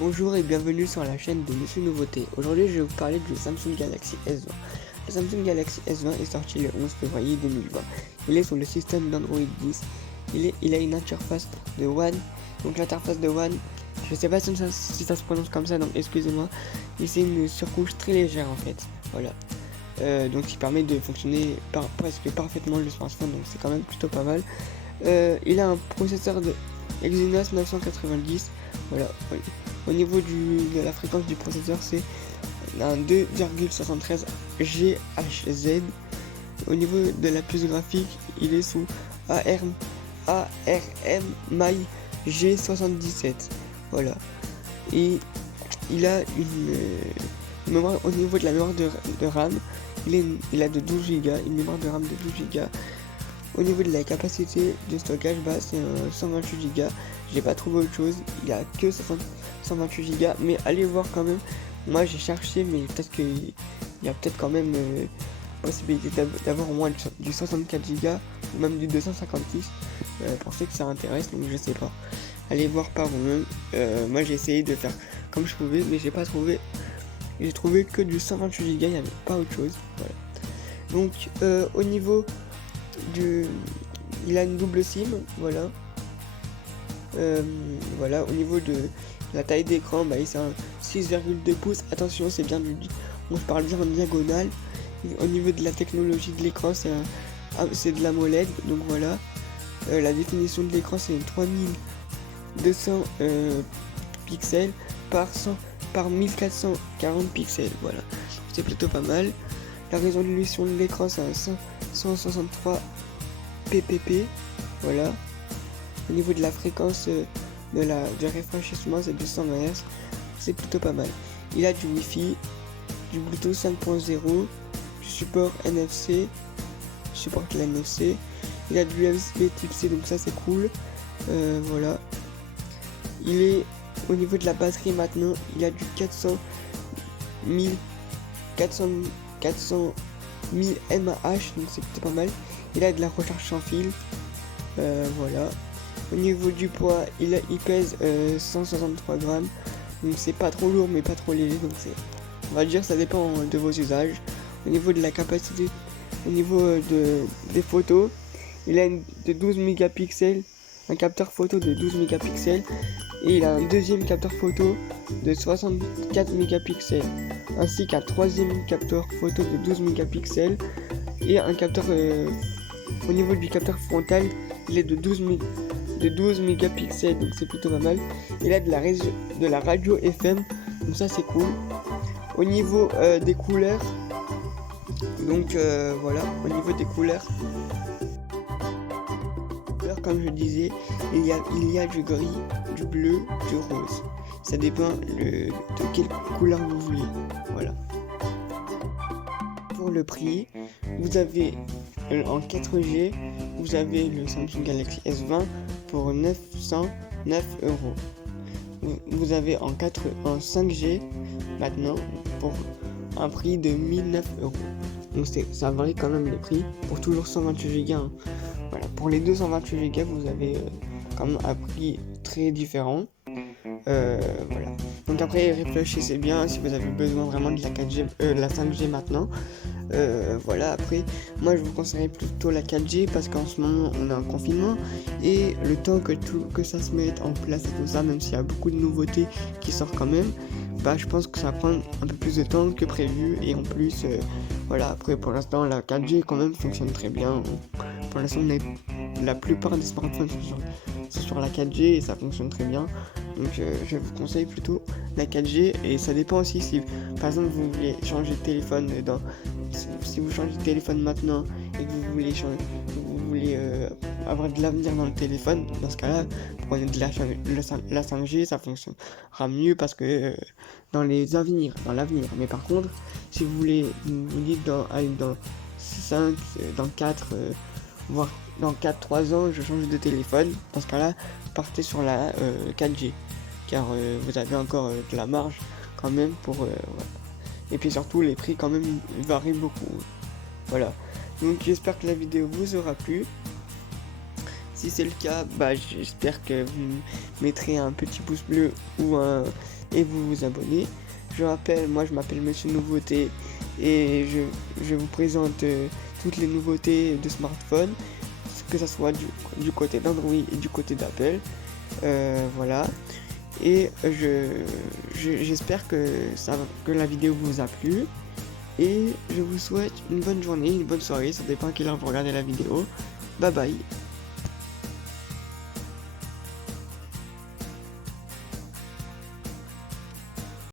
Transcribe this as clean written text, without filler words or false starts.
Bonjour et bienvenue sur la chaîne de Monsieur Nouveauté. Aujourd'hui je vais vous parler du Samsung Galaxy S20. Le Samsung Galaxy S20 est sorti le 11 février 2020. Il est sur le système d'Android 10. Il a une interface de One. Donc l'interface de One, je sais pas si ça se prononce comme ça, donc excusez-moi. Et c'est une surcouche très légère en fait. Voilà. Donc qui permet de fonctionner presque parfaitement le smartphone, donc c'est quand même plutôt pas mal. Il a un processeur de Exynos 990. Voilà. Au niveau de la fréquence du processeur, c'est un 2,73 GHz. Au niveau de la puce graphique, il est sous ARM Mali G77. Voilà. Et il a une mémoire, au niveau de la mémoire de RAM, il a de 12 Go, une mémoire de RAM de 12 Go. Au niveau de la capacité de stockage, c'est un 128 Go. J'ai pas trouvé autre chose. Il a que 128 Go, mais allez voir quand même. Moi j'ai cherché, mais peut-être qu'il y a peut-être quand même possibilité d'avoir au moins du 64 Go ou même du 256 pour ceux que ça intéresse. Donc je sais pas. Allez voir par vous-même. Moi j'ai essayé de faire comme je pouvais, mais j'ai pas trouvé. J'ai trouvé que du 128 Go. Il n'y avait pas autre chose. Voilà. Donc au niveau il a une double SIM, voilà. Voilà, au niveau de la taille d'écran, c'est un 6,2 pouces. Attention, c'est bien on se parle bien en diagonale. Au niveau de la technologie de l'écran, c'est de l'AMOLED, donc voilà. La définition de l'écran, c'est 3200 pixels par 1440 pixels, voilà. C'est plutôt pas mal. La résolution de l'écran, c'est un 163 ppp, voilà. Au niveau de la fréquence du rafraîchissement, c'est 200 Hz, c'est plutôt pas mal. Il a du Wi-Fi, du Bluetooth 5.0, du support NFC, supporte l'NFC. Il a du USB Type C, donc ça c'est cool. Voilà. Il est au niveau de la batterie maintenant, il a du 400 000 mAh, donc c'est plutôt pas mal. Il a de la recharge sans fil, voilà. Au niveau du poids, il pèse 163 grammes, donc c'est pas trop lourd mais pas trop léger, donc on va dire ça dépend de vos usages. Au niveau de la capacité, au niveau des photos, il a de 12 mégapixels, un capteur photo de 12 mégapixels, et il a un deuxième capteur photo de 64 mégapixels, ainsi qu'un troisième capteur photo de 12 mégapixels, et un capteur au niveau du capteur frontal, il est de 12 mégapixels, donc c'est plutôt pas mal. Il a de la radio FM, donc ça c'est cool. Au niveau des couleurs, donc voilà, au niveau des couleurs, comme je disais, il y a du gris, du bleu, du rose. Ça dépend de quelle couleur vous voulez. Voilà. Pour le prix, vous avez en 4G, vous avez le Samsung Galaxy S20 pour 909 €. Vous avez en 5G maintenant pour un prix de 1009 €. Donc ça varie quand même les prix pour toujours 128 Go. Hein. Voilà, pour les 228 Go, vous avez quand même un prix très différent. Voilà. Donc après, réfléchissez bien si vous avez besoin vraiment de la 4G, la 5G maintenant. Voilà, après, moi je vous conseillerais plutôt la 4G parce qu'en ce moment on a un confinement et le temps que ça se mette en place et tout ça, même s'il y a beaucoup de nouveautés qui sortent quand même, je pense que ça va prendre un peu plus de temps que prévu et en plus, voilà, après pour l'instant la 4G quand même fonctionne très bien. Pour l'instant, la plupart des smartphones sont sur la 4G et ça fonctionne très bien. Donc je vous conseille plutôt la 4G et ça dépend aussi si par exemple vous voulez changer de téléphone si vous changez de téléphone maintenant et que vous voulez avoir de l'avenir dans le téléphone, dans ce cas-là, prenez de la 5G, ça fonctionnera mieux parce que dans l'avenir. Mais par contre, si vous voulez vous dites dans 5, dans 4 voire dans 4-3 ans je change de téléphone, dans ce cas-là partez sur la 4G car vous avez encore de la marge quand même pour voilà. Et puis surtout les prix quand même varient beaucoup, voilà. Donc j'espère que la vidéo vous aura plu. Si c'est le cas, j'espère que vous mettrez un petit pouce bleu ou un et vous vous abonnez. Je rappelle, moi je m'appelle Monsieur Nouveauté et je vous présente toutes les nouveautés de smartphone, que ce soit du côté d'Android et du côté d'Apple. Voilà. Et j'espère que la vidéo vous a plu. Et je vous souhaite une bonne journée, une bonne soirée, ça dépend à quelle heure vous regardez la vidéo. Bye bye.